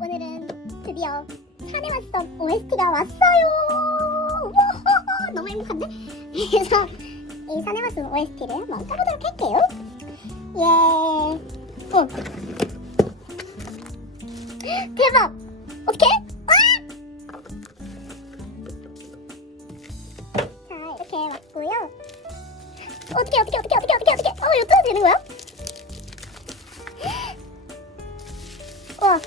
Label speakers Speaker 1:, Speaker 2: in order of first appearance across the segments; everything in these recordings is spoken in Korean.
Speaker 1: 오늘은 드디어 산에 왔던 OST가 왔어요. 우와, 너무 행복한데? 그래서 이 산에 왔던 OST를 한번 까보도록 할게요. 예. 어. 대박! 어떻게? 와! 자 이렇게 왔고요. 어떻게 어떻게 어떻게 어떻게 어떻게 어떻게? 어 이거 뜯어도 되는 거야? 와.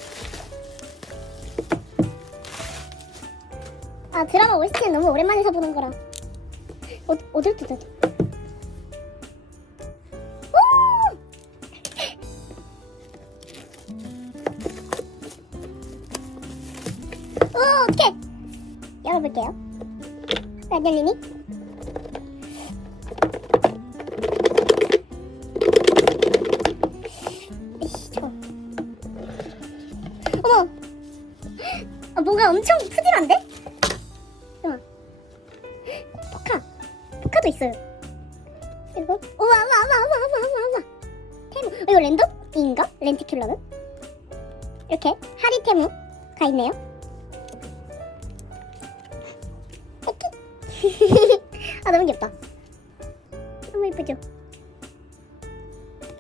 Speaker 1: 아 드라마 OST는 너무 오랜만에 서 보는 거라. 어! 오, 어떡해! 열어볼게요. 안 열리니? 어머! 아, 뭔가 엄청 푸짐한데? 포카도 있어요. 그리고, 우와, 우와, 우와, 우와, 우와, 우와, 우와. 테무. 어, 이거 랜덤인가? 렌티큘러는? 이렇게 하리 테무가 있네요. 이렇게. 아, 너무 귀엽다. 너무 예쁘죠?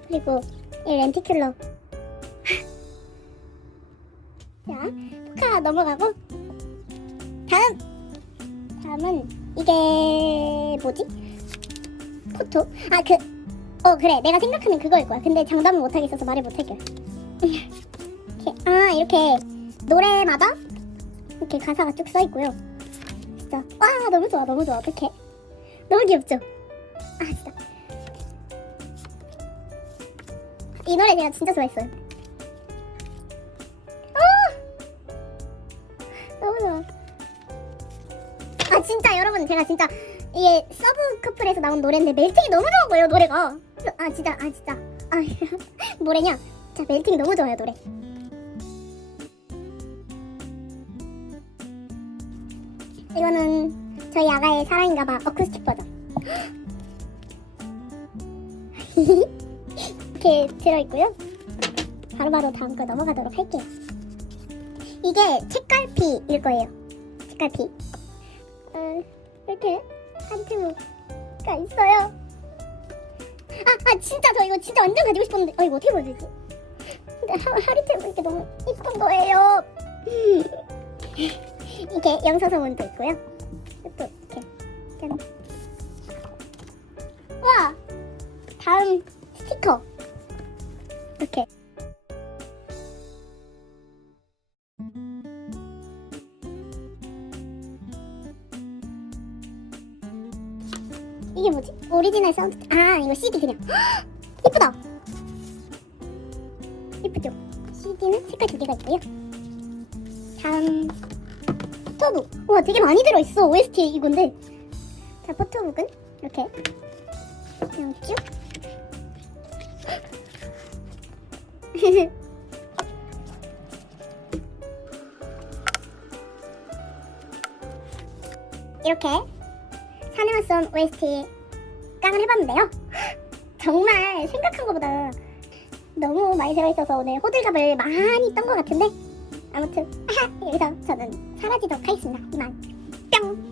Speaker 1: 그리고 이 렌티큘러. 자, 포카 넘어가고 다음 다음은 이게 뭐지? 포토? 아 그 어 그래 내가 생각하는 그거일 거야. 근데 장담을 못 하겠어서 말을 못 할게. 이렇게 아 이렇게 노래마다 이렇게 가사가 쭉 써 있고요. 진짜 와 너무 좋아 너무 좋아 어떡해 너무 귀엽죠? 아 진짜 이 노래 제가 진짜 좋아했어요. 너무 좋아. 아 진짜 여러분 제가 진짜 이게 서브 커플에서 나온 노래인데 멜팅이 너무 좋은 거예요 노래가. 아 진짜 아 진짜 아 뭐래냐? 자 멜팅이 너무 좋아요 노래. 이거는 저희 아가의 사랑인가봐 어쿠스틱 버전. 이렇게 들어있고요. 바로바로 다음 거 넘어가도록 할게요. 이게 책갈피일 거예요. 책갈피. 어, 이렇게 한테무가 있어요. 아, 아 진짜 저 이거 진짜 완전 가지고 싶었는데, 어 이거 어떻게 보여주지? 근데 하, 하리테무 이게 너무 이쁜 거예요. 이게 영서서문도 있고요. 또 이렇게 짠. 와, 다음 스티커 이렇게. 이게 뭐지? 오리지널 사운드 아 이거 CD 그냥. 헉! 이쁘다! 이쁘죠? CD는 색깔 두 개가 있고요. 다음 포토북. 우와 되게 많이 들어있어 OST 이건데. 자 포토북은 이렇게. 그냥 쭉 이렇게 왔던 OST 깡을 해봤는데요. 정말 생각한 것보다 너무 많이 들어있어서 오늘 호들갑을 많이 떤 것 같은데 아무튼 여기서 저는 사라지도록 하겠습니다. 이만 뿅